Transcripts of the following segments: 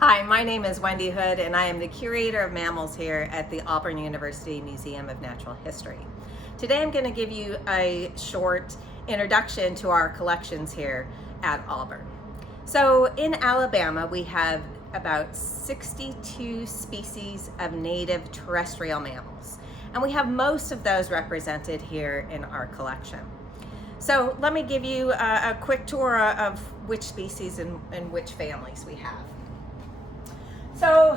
Hi, my name is Wendy Hood and I am the Curator of Mammals here at the Auburn University Museum of Natural History. Today I'm going to give you a short introduction to our collections here at Auburn. So in Alabama we have about 62 species of native terrestrial mammals, and we have most of those represented here in our collection. So let me give you a quick tour of which species and which families we have. So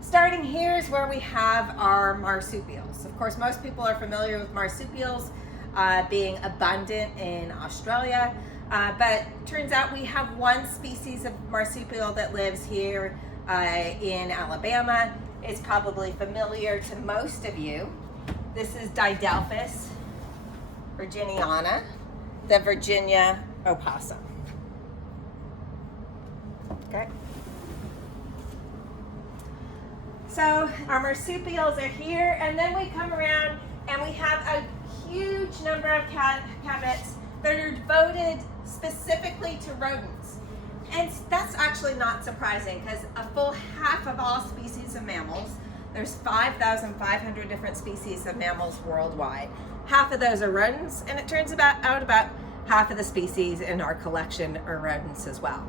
starting here is where we have our marsupials. Of course, most people are familiar with marsupials being abundant in Australia, but turns out we have one species of marsupial that lives here in Alabama. It's probably familiar to most of you. This is Didelphis virginiana, the Virginia opossum. Okay. So our marsupials are here, and then we come around and we have a huge number of cabinets that are devoted specifically to rodents. And that's actually not surprising, because a full half of all species of mammals, there's 5,500 different species of mammals worldwide. Half of those are rodents, and it turns out about half of the species in our collection are rodents as well.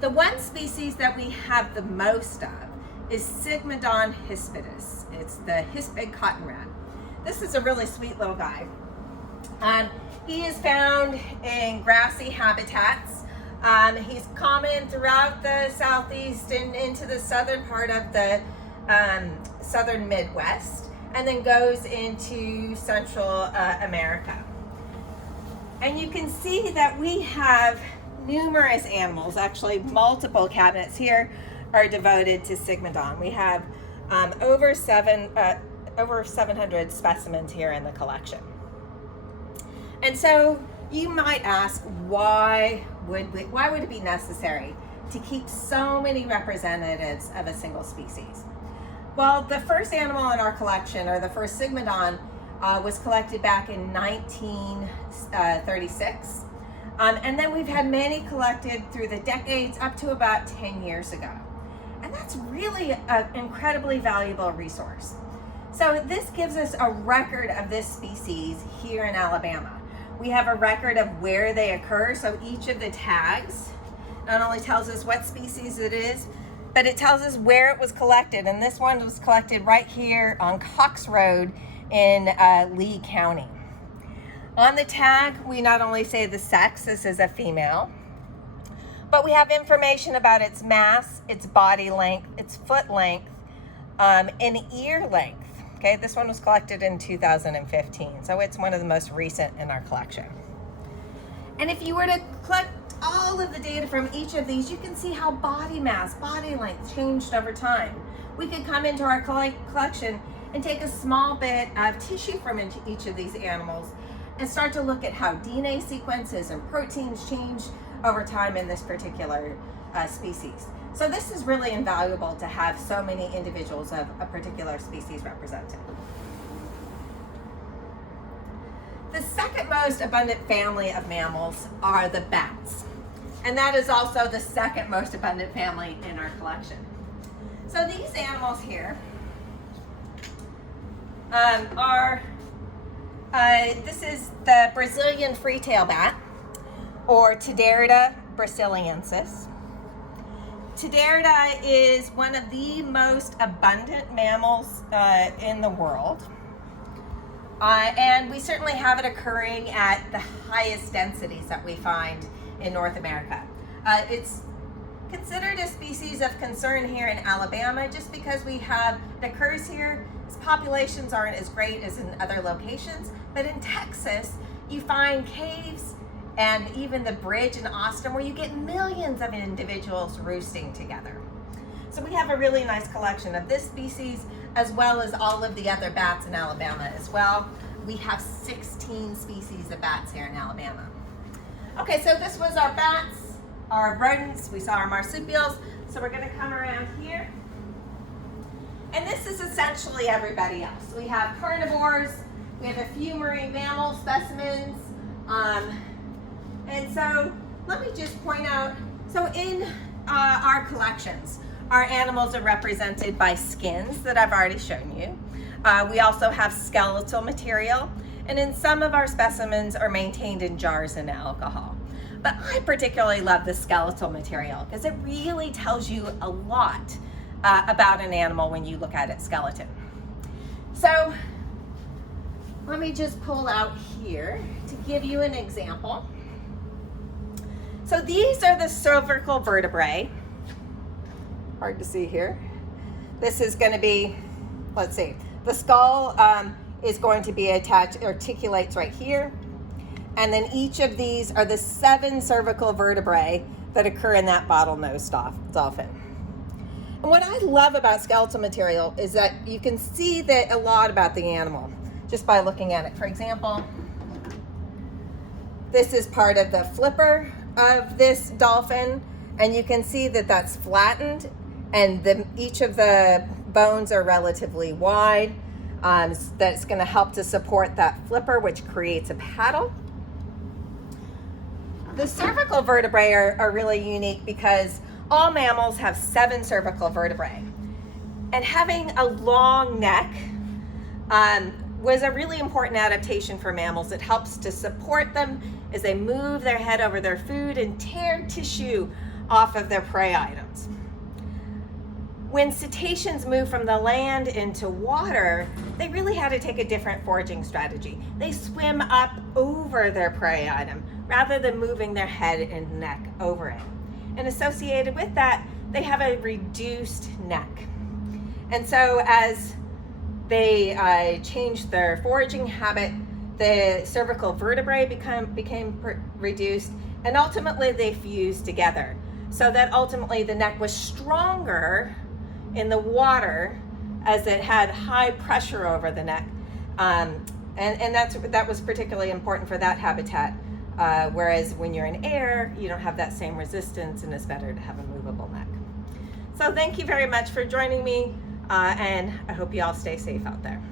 The one species that we have the most of is Sigmoidon hispidus. It's the hispid cotton rat. This is a really sweet little guy. He is found in grassy habitats. He's common throughout the southeast and into the southern part of the southern Midwest, and then goes into Central America. And you can see that we have numerous animals, actually multiple cabinets here are devoted to Sigmoidon. We have over 700 specimens here in the collection. And so you might ask, why would it be necessary to keep so many representatives of a single species? Well, the first animal in our collection, or the first Sigmoidon, was collected back in 1936. And then we've had many collected through the decades up to about 10 years ago. And that's really an incredibly valuable resource. So this gives us a record of this species here in Alabama. We have a record of where they occur, so each of the tags not only tells us what species it is, but it tells us where it was collected. And this one was collected right here on Cox Road in Lee County. On the tag, we not only say the sex, this is a female, but we have information about its mass, its body length, its foot length, and ear length. Okay, this one was collected in 2015, so it's one of the most recent in our collection. And if you were to collect all of the data from each of these, you can see how body mass, body length changed over time. We could come into our collection and take a small bit of tissue from each of these animals and start to look at how DNA sequences and proteins change over time in this particular species. So this is really invaluable to have so many individuals of a particular species represented. The second most abundant family of mammals are the bats. And that is also the second most abundant family in our collection. So these animals here this is the Brazilian free-tail bat, or Curator brasiliensis. Curator is one of the most abundant mammals in the world. And we certainly have it occurring at the highest densities that we find in North America. It's considered a species of concern here in Alabama just because it occurs here. Its populations aren't as great as in other locations, but in Texas, you find caves and even the bridge in Austin where you get millions of individuals roosting together. So we have a really nice collection of this species, as well as all of the other bats in Alabama as well. We have 16 species of bats here in Alabama. Okay, so this was our bats, our rodents, we saw our marsupials, so we're gonna come around here. And this is essentially everybody else. We have carnivores, we have a few marine mammal specimens, and so let me just point out, so in our collections, Our animals are represented by skins that I've already shown you. We also have skeletal material, and in some of our specimens are maintained in jars and alcohol. But I particularly love the skeletal material because it really tells you a lot about an animal when you look at its skeleton. So let me just pull out here to give you an example. So these are the cervical vertebrae. Hard to see here. This is going to be, let's see, the skull is going to be attached, articulates right here. And then each of these are the 7 cervical vertebrae that occur in that bottlenose dolphin. And what I love about skeletal material is that you can see that a lot about the animal just by looking at it. For example, this is part of the flipper of this dolphin, and you can see that that's flattened, and each of the bones are relatively wide. That's going to help to support that flipper, which creates a paddle. The cervical vertebrae are really unique because all mammals have 7 cervical vertebrae. And having a long neck was a really important adaptation for mammals. It helps to support them as they move their head over their food and tear tissue off of their prey items. When cetaceans moved from the land into water, they really had to take a different foraging strategy. They swim up over their prey item rather than moving their head and neck over it. And associated with that, they have a reduced neck. And so as they changed their foraging habit, the cervical vertebrae became reduced, and ultimately they fused together, so that ultimately the neck was stronger in the water as it had high pressure over the neck. And that was particularly important for that habitat, whereas when you're in air, you don't have that same resistance, and it's better to have a movable neck. So thank you very much for joining me, and I hope you all stay safe out there.